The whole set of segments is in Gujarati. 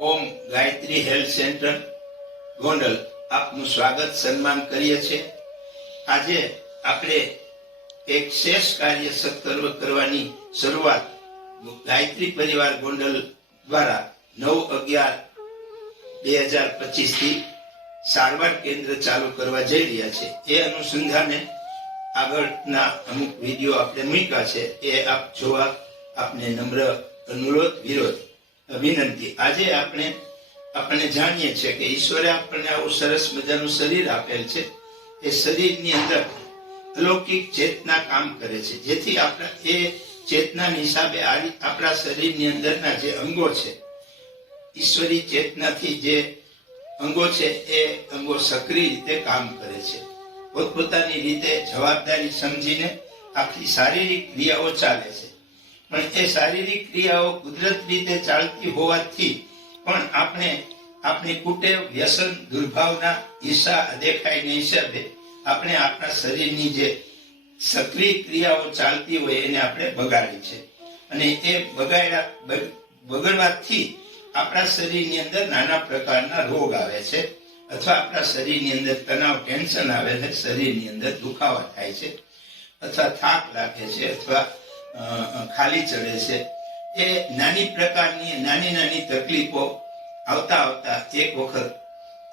ઓમ ગાયત્રી હેલ્થ સેન્ટર ગોંડલ આપનું સ્વાગત સન્માન કરીએ છીએ। આજે આપણે એક શેષ કાર્ય સત્કર્મ કરવાની શરૂઆત ગાયત્રી પરિવાર ગોંડલ દ્વારા 9/11/2025 થી સારવાર કેન્દ્ર ચાલુ કરવા જઈ રહ્યા છે। એ અનુસંધાને આગળના અમુક વિડીયો આપણે મૂક્યા છે, એ આપ જોવા આપને નમ્ર અનુરોધ વિનંતી। આજે આપણે જાણીએ છીએ કે ઈશ્વરે આપણને આવું સરસ મજાનું શરીર આપેલ છે। એ શરીરની અંદર અલૌકિક ચેતના કામ કરે છે, જેથી આપણે એ ચેતનાની હિસાબે આપણા શરીરની અંદરના જે અંગો છે, ઈશ્વરી ચેતનાથી જે અંગો છે એ અંગો સક્રિય રીતે કામ કરે છે। પોતપોતાની રીતે જવાબદારી સમજીને આખી શારીરિક ક્રિયાઓ ચાલે છે, પણ એ શારીરિક ક્રિયાઓ કુદરત રીતે ચાલતી હોવાથી પણ આપણી કુટેવ, વ્યસન, દુર્ભાવના, ઈર્ષા, અદેખાઈના હિસાબે આપણે આપણા શરીરની જે સક્રિય ક્રિયાઓ ચાલતી હોય એને આપણે બગાડી છે, અને એ બગડવાથી આપણા શરીરની અંદર નાના પ્રકારના રોગ આવે છે, અથવા આપણા શરીરની અંદર તણાવ, ટેન્શન આવે છે, શરીરની અંદર દુખાવા થાય છે, અથવા થાક લાગે છે, અથવા ખાલી ચડે છે। એ નાની પ્રકારની નાની તકલીફો આવતા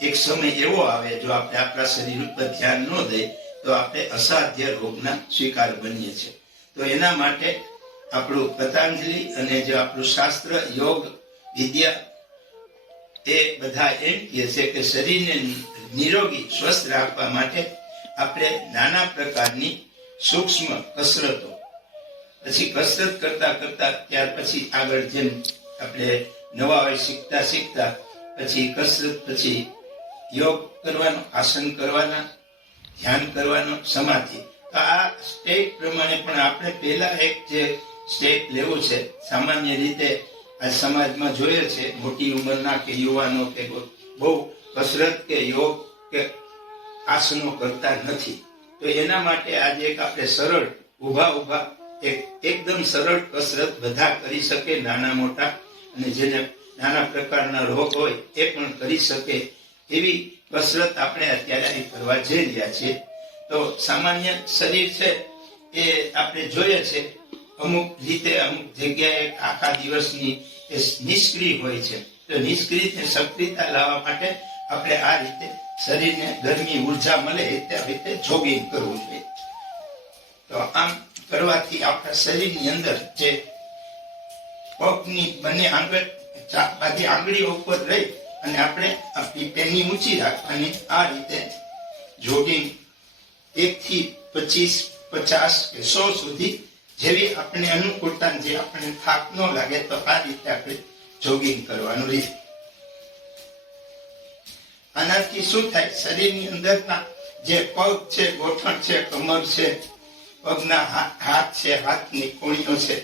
એક સમય એવો આવે, જો આપણે આપણા શરીર ઉપર ધ્યાન ન દઈએ તો આપણે અસાધ્ય રોગના શિકાર બનીએ છીએ। તો એના માટે આપણું પતંજલિ અને જે આપણું શાસ્ત્ર, યોગ, વિદ્યા, એ બધા એમ કહે છે કે શરીરને નિરોગી, સ્વસ્થ રાખવા માટે આપણે નાના પ્રકારની સૂક્ષ્મ કસરતો, પછી કસરત કરતા ત્યાર પછી આગળ જેમ આપણે નવા હોય શીખતા પછી કસરત, પછી યોગ કરવાનો, આસન કરવાના, ધ્યાન કરવાનો, સમાધિ। તો આ સ્ટેપ પ્રમાણે પણ આપણે પહેલા એક જે સ્ટેપ લેવું છે, સામાન્ય રીતે આ સમાજમાં જોઈએ છે મોટી ઉંમરના કે યુવાનો કે બહુ કસરત કે યોગ કે આસનો કરતા નથી। તો એના માટે આજે એક આપણે સરળ ઊભા એકદમ સરળ કસરત બધા કરી શકે, નાના મોટા, અને જેને નાના પ્રકારના રોગ હોય એ પણ કરી શકે એવી કસરત આપણે અત્યારે કરવા જઈ રહ્યા છીએ। તો સામાન્ય શરીર છે એ આપણે જોઈએ છે અમુક રીતે અમુક જગ્યાએ આખા દિવસની એ નિષ્ક્રિય હોય છે। તો નિષ્ક્રિયને સક્રિયતા લાવવા માટે આપણે આ રીતે શરીરને ગરમી, ઉર્જા મળે એ રીતે જોગિંગ કરવું જોઈએ। તો આમ કરવાથી આપણા શરીરની અંદર જે પગની બંને આંગળીઓ ઉપર રહી અને આપણે આપણી પેની ઊંચી રાખવાની, આ રીતે જોગિંગ 1 થી 25, 50 કે 100 સુધી જેવી આપણે અનુકૂળતા, જે આપણને થાક ન લાગે, તો આ રીતે આપણે જોગિંગ કરવાનું રહે। આનાથી શું થાય, શરીરની અંદરના જે પગ છે, ગોઠણ છે, કમર છે, પગના હાથ છે, હાથની કોણીઓ છે,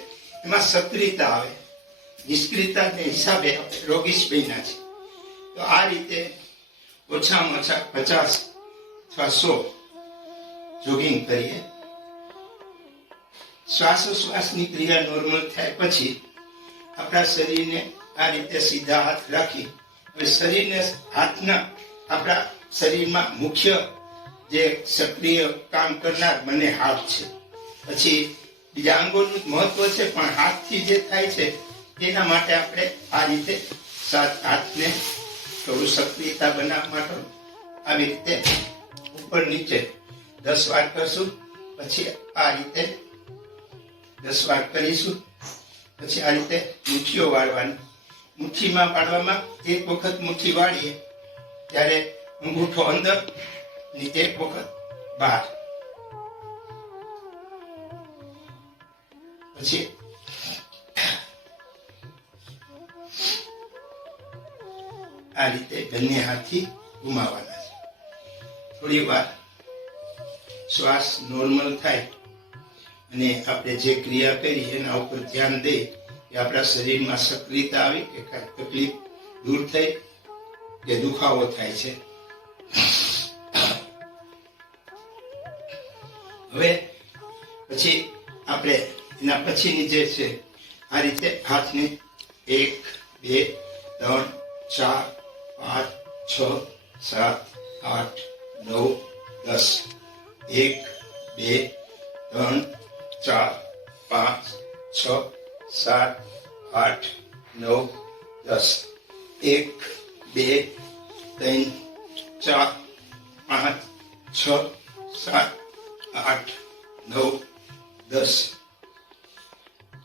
એમાં સક્રિયતા આવે। નિષ્ક્રિયતાને હિસાબે આપણે રોગીશ બન્યા છે। તો આ રીતે ઓછામાં ઓછા 50 અથવા 100 જોગિંગ કરીએ। શ્વાસોશ્વાસની ક્રિયા નોર્મલ થાય પછી આપણા શરીરને આ રીતે સીધા હાથ રાખી, હવે શરીરને હાથના આપણા શરીરમાં મુખ્ય જે સક્રિય કામ કરનાર બંને હાથ છે, પછી બીજા અંગોનું મહત્વ છે, પણ હાથથી જે થાય છે એના માટે આપણે આ રીતે હાથને થોડું સક્રિયતા બનાવવા માટે આવી રીતે ઉપર નીચે 10 વાર કરશું। પછી આ રીતે 10 વાર કરીશું। પછી આ રીતે મુઠ્ઠીઓ વાળવાની। મુઠ્ઠીમાં પાડવામાં એક વખત મુઠ્ઠી વાળીએ ત્યારે અંગૂઠો અંદર ને એક વખત બહાર, પછી આ રીતે બંને હાથથી ઘુમાવાના છે। થોડી વાર શ્વાસ નોર્મલ થાય અને આપણે જે ક્રિયા કરી એના ઉપર ધ્યાન દઈએ કે આપણા શરીરમાં સક્રિયતા આવી કે કાંઈ તકલીફ દૂર થઈ કે દુખાવો થાય છે। હવે પછી આપણે એના પછીની જે છે આ રીતે હાથને 1, 2, 3, 4 5 6 7 8 9 10 1 2 3 4 5 6 7 8 9 10 1 2 3 4 5 6 7 8 9 10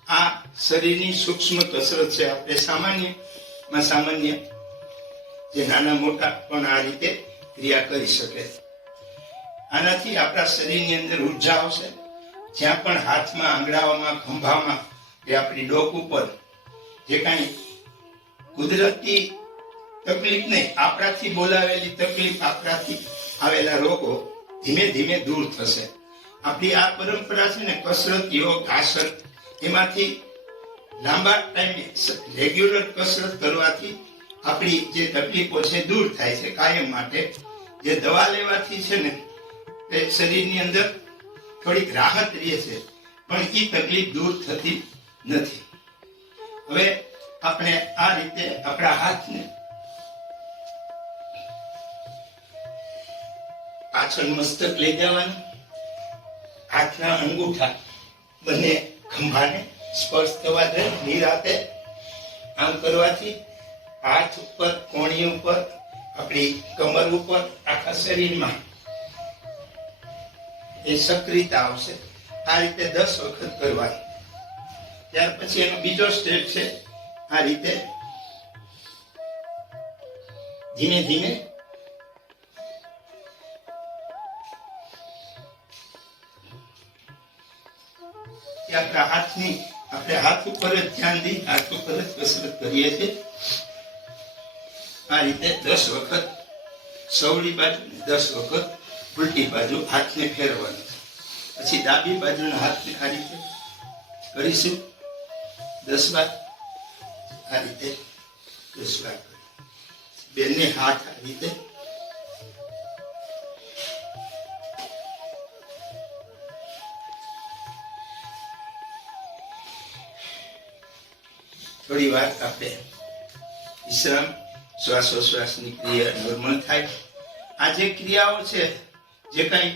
આ શરીરની સૂક્ષ્મ કસરત છે. આપણે સામાન્ય જે નાના મોટા પણ આ રીતે ક્રિયા કરી શકે. આનાથી આપણા શરીરની અંદર ઉર્જા આવશે. જ્યાં પણ હાથમાં, આંગળાઓમાં, ખંભામાં કે આપણી ડોક ઉપર જે કાંઈ કુદરતી તકલીફ નહીં, આપણાથી બોલાવેલી તકલીફ, આપણાથી આવેલા રોગો ધીમે ધીમે દૂર થશે. આપણી આ પરંપરા છે ને, કસરત, યોગ, આસન, એમાંથી લાંબા ટાઈમે રેગ્યુલર કસરત કરવાથી આપણી જે તકલીફો છે દૂર થાય છે કાયમ માટે. જે દવા લેવાથી છે ને એ શરીરની અંદર થોડીક રાહત રહે છે, પણ એ તકલીફ દૂર થતી નથી. હવે આપણે આ રીતે આપણા હાથને પાછળ મસ્તક લઈ જવાનું, હાથના અંગૂઠા બંને ખંભાને સ્પર્શ થવા દે નિરાતે. આમ કરવાથી હાથ ઉપર, કોણી ઉપર, આપણી કમર ઉપર, આખા શરીરમાં એ સક્રિયતા આવશે. આ રીતે 10 વખત કરવાની. ત્યાર પછી એનો બીજો સ્ટેપ છે, આ રીતે ધીમે ધીમે આપણે હાથ ઉપર જ ધ્યાન દઈ, હાથ ઉપર જ કસરત કરીએ છીએ. આ રીતે 10 વખત સવડી બાજુ, 10 વખત ઉલટી બાજુ હાથને ફેરવવાનું. પછી ડાબી બાજુના હાથને આ રીતે કરીશું 10 વાર. આ રીતે 10 વાર બંને હાથ આ રીતે થોડી વાર આપણે વિશ્રામ, શ્વાસોશ્વાસની ક્રિયા નોર્મલ થાય. આ જે ક્રિયાઓ છે, જે કંઈ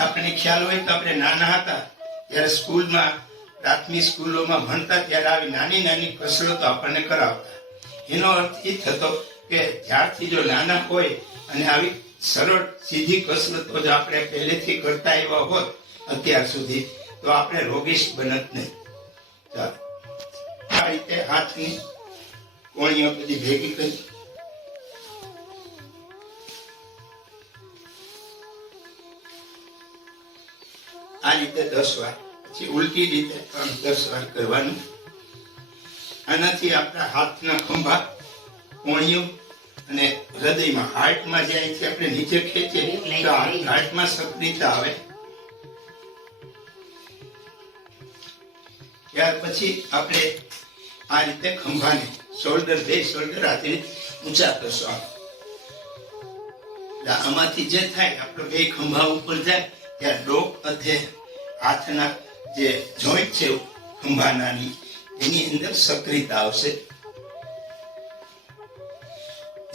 આપણને ખ્યાલ હોય તો આપણે નાના હતા ત્યારે સ્કૂલમાં, પ્રાથમિક સ્કૂલોમાં ભણતા ત્યારે આવી નાની નાની કસરતો આપણને કરાવતા. એનો અર્થ એ થતો કે જ્યારથી જો નાના હોય અને આવી સરળ સીધી કસરતો જ આપણે પહેલેથી કરતા એવા હોત અત્યાર સુધી, તો આપણે રોગીશ બનત નહીં. ચાલો, આ રીતે હાથની કોણીઓ બધી ભેગી કરી આ રીતે 10 વાર. પછી ઉલટી રીતે 10 વાર કરવાનું. આનાથી આપણા હાથના ખંભા, કોણીઓ અને હૃદયમાં, હાર્ટમાં જે અહીંથી આપણે નીચે ખેંચીએ તો હાર્ટમાં સક્રિયતા આવે. ત્યાર પછી આપણે આ રીતે ખંભાને શોલ્ડર, 2 શોલ્ડર આથી ઊંચા કરશો. આમાંથી જે થાય, આપણે 2 ખંભા ઉપર જાય ત્યાં ડોક અને હાથના જે જોઈન્ટ છે ખંભાનાની, એની અંદર સક્રિયતા આવશે.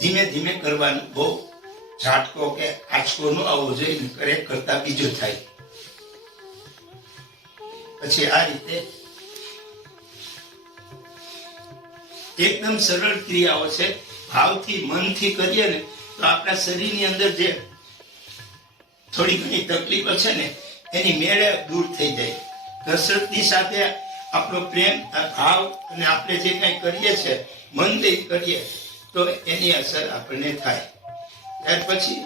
ધીમે ધીમે કરવાનું, બહુ ઝાટકો કે આંચકો ન આવવો જોઈએ, કરે કરતા બીજો થાય. પછી આ રીતે એકદમ સરળ ક્રિયાઓ છે. ભાવથી, મનથી કરીએ ને તો આપણા શરીરની અંદર જે થોડી ઘણી તકલીફો છે ને એની મેળે દૂર થઈ જાય. કસરતની સાથે આપણો પ્રેમ, ભાવ અને આપણે જે કંઈ કરીએ છીએ મનથી કરીએ તો એની અસર આપણને થાય. ત્યાર પછી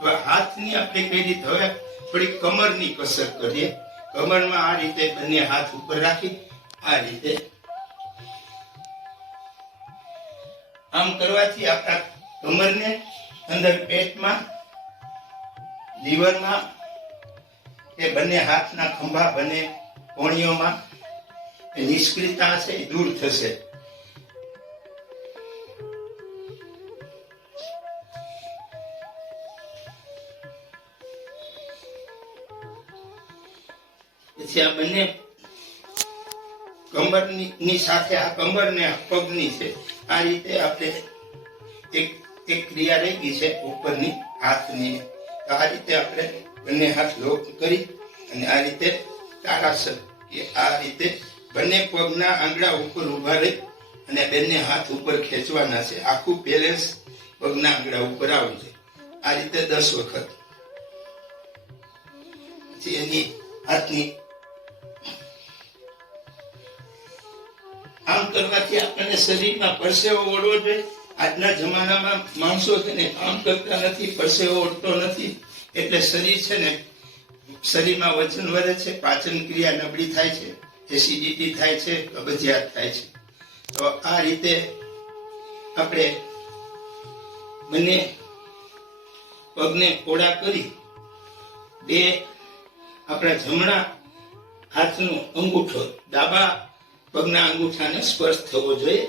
હવે હાથની આપણે કઈ રીતે, હવે થોડી કમરની કસરત કરીએ. કમરમાં આ રીતે બંને હાથ ઉપર રાખી આ રીતે આમ કરવાથી આપણા કમરને અંદર પેટમાં, લીવરમાં, એ બંને હાથના ખંભા, બંને કોણીઓમાં એ નિષ્ક્રિયતા છે એ દૂર થશે. પછી આ બંને કમરની સાથે આ કમર ને પગની છે આ રીતે આપણે એક એક ક્રિયા રહી ગઈ છે ઉપરની હાથની. તો આ રીતે આપણે બંને હાથ લોક કરી અને આ રીતે તારાસન, કે આ રીતે બંને પગના આંગળા ઉપર ઉભા રહી અને બંને હાથ ઉપર ખેંચવાના છે. આખું બેલેન્સ પગના આંગળા ઉપર આવવું છે. આ રીતે 10 વખત. પછી એની હાથની આમ કરવાથી આપણને શરીરમાં પરસેવો ઓળવો જોઈએ. આજના જમાનામાં માણસો છે ને કામ કરતા નથી, પરસેવો ઓળતો નથી, એટલે શરીર છે ને શરીરમાં વજન વધે છે, પાચન ક્રિયા નબળી થાય છે, એસિડિટી થાય છે, કબજિયાત થાય છે. તો આ રીતે આપણે બંને પગને કોડા કરી બે આપણા જમણા હાથનો અંગૂઠો ડાબા પગના અંગૂઠાને સ્પર્શ થવો જોઈએ.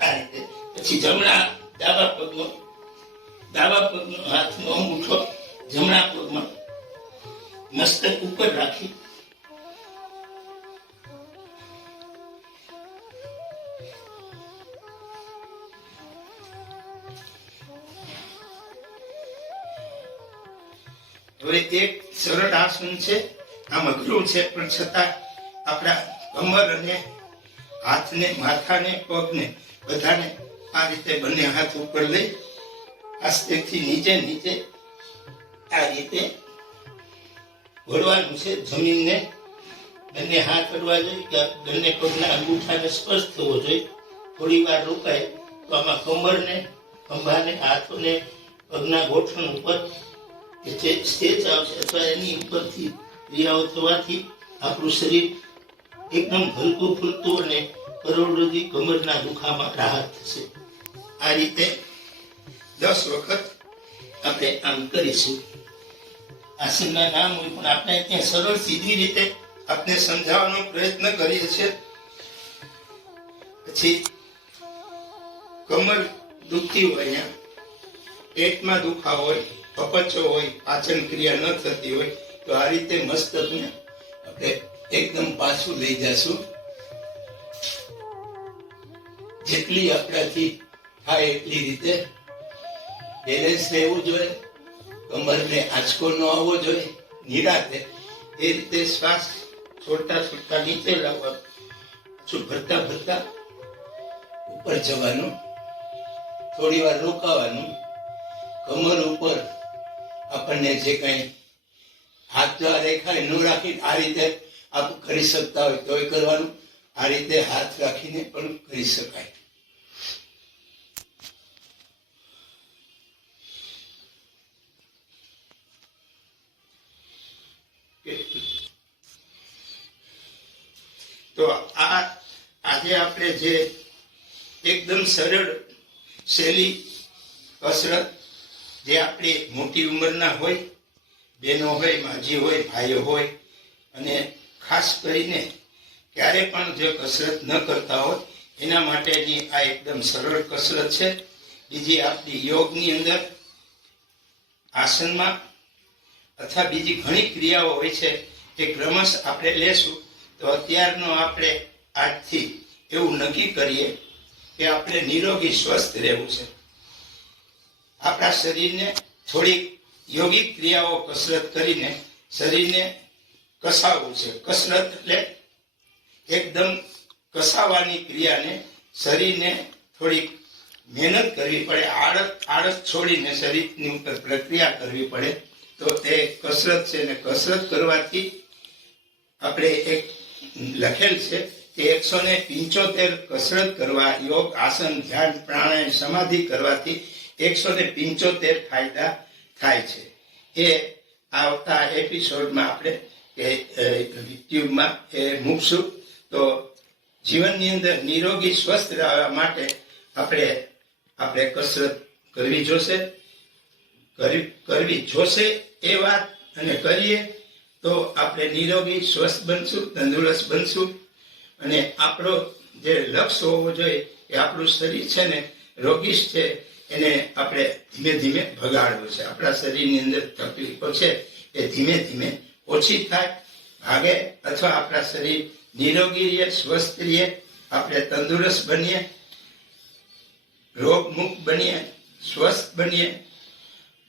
આ રીતે પછી ડાબા પગનો હાથનો અંગૂઠો જમણા પગમાં મસ્તક ઉપર રાખી હવે એક સરળ આસન છે. આમ અઘરું છે પણ છતાં આપણા કમર અને હાથને, માથાને, પગને બધાને આ રીતે બંને હાથ ઉપર લઈ આસ્તેથી નીચે આ રીતે વળવાનું છે. જમીનને બંને હાથ અડવા જોઈએ કે બંને પગના અંગૂઠાને સ્પર્શ થવો જોઈએ. થોડી વાર રોકાય તો આમાં કમરને, ખંભાને, હાથોને, પગના ગોઠણ ઉપર સ્ટેચ આવશે અથવા એની ઉપરથી ક્રિયાઓ થવાથી આપણું શરીર એકદમ હલકું ફૂલતું અને કરોડરજ્જુ કમરના દુખાવામાં રાહત થશે. આ રીતે 10 વખત આપણે આમ કરીશું. આસનના નામ હોય પણ આપણે ત્યાં સરળ સીધી રીતે આપણે સમજાવવાનો પ્રયત્ન કરીએ છીએ. પછી કમર દુખતી હોય, અહીંયા પેટમાં દુખાવો હોય, અપચો હોય, પાચન ક્રિયા ન થતી હોય તો આ રીતે મસ્તકને આપણે એકદમ પાછું લઈ જશું. જેટલી આપણાથી થાય એટલી રીતે બેલેન્સ રહેવું જોઈએ. કમરને આંચકો ન આવવો જોઈએ. નિરાતે એ રીતે શ્વાસ છોડતા નીચે લાવવા, ભરતા ઉપર જવાનું, થોડી વાર રોકાવાનું. કમર ઉપર આપણને જે કઈ હાથ રેખાય ન રાખી આ રીતે આપ કરી શકતા હોય તોય કરવાનું. આ રીતે હાથ રાખીને પણ કરી શકાય. તો આજે આપણે જે એકદમ સરળ શૈલી કસરત, જે આપણી મોટી ઉંમરના હોય, બહેનો હોય, માજી હોય, ભાઈઓ હોય, અને ખાસ કરીને ક્યારે પણ જે કસરત ન કરતા હોય એના માટેની આ એકદમ સરળ કસરત છે. બીજી આપણી યોગની અંદર આસનમાં અથવા બીજી ઘણી ક્રિયાઓ હોય છે એ ક્રમશ આપણે લેશું. તો અત્યારનો આપણે આજથી એવું નક્કી કરીએ કે આપણે નિરોગી સ્વસ્થ રહેવું છે. આપણા શરીરને થોડીક યોગિક ક્રિયાઓ કસરત કરીને શરીરને કસાવવું છે. કસરત એટલે એકદમ કસાવવાની ક્રિયાને, શરીરને થોડીક મહેનત કરવી પડે, આળસ છોડીને શરીરની ઉપર પ્રક્રિયા કરવી પડે. તો તે કસરત છે ને કસરત કરવાથી આપણે એક લખેલ છે કે 175 કસરત કરવા, યોગ, આસન, ધ્યાન, પ્રાણાયામ, સમાધિ કરવાથી 175 ફાયદા થાય છે. એ આવતા એપિસોડમાં આપણે યુટ્યુબમાં એ મૂકશું. તો જીવનની અંદર નિરોગી સ્વસ્થ રહેવા માટે આપણે કસરત કરવી જોશે એ વાત અને કરીએ તો આપણે નિરોગી સ્વસ્થ બનશું, તંદુરસ્ત બનશું. અને આપણો જે લક્ષ્ય હોવો જોઈએ એ આપણું શરીર છે ને રોગીશ છે, એને આપણે ધીમે ધીમે ભગાડવું છે. આપણા શરીરની અંદર તકલીફો છે એ ધીમે ધીમે ઓછી થાય, ભાગે, અથવા આપણા શરીર નિરોગી રહે, સ્વસ્થ રહે, આપણે તંદુરસ્ત બનીએ, રોગ મુક્ત બનીએ, સ્વસ્થ બનીએ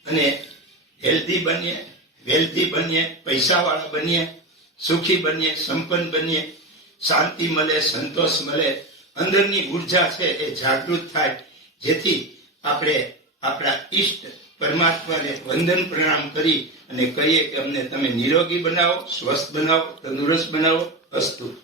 અને હેલ્ધી બનીએ, વેલ્ધી બનીએ, પૈસાવાળા બનીએ, સુખી બનીએ, સંપન્ન બનીએ, શાંતિ મળે, સંતોષ મળે, અંદરની ઉર્જા છે એ જાગૃત થાય, જેથી આપણે આપણા ઈષ્ટ પરમાત્માને વંદન પ્રણામ કરી અને કહીએ કે અમને તમે નિરોગી બનાવો, સ્વસ્થ બનાવો, તંદુરસ્ત બનાવો. અસ્તુ.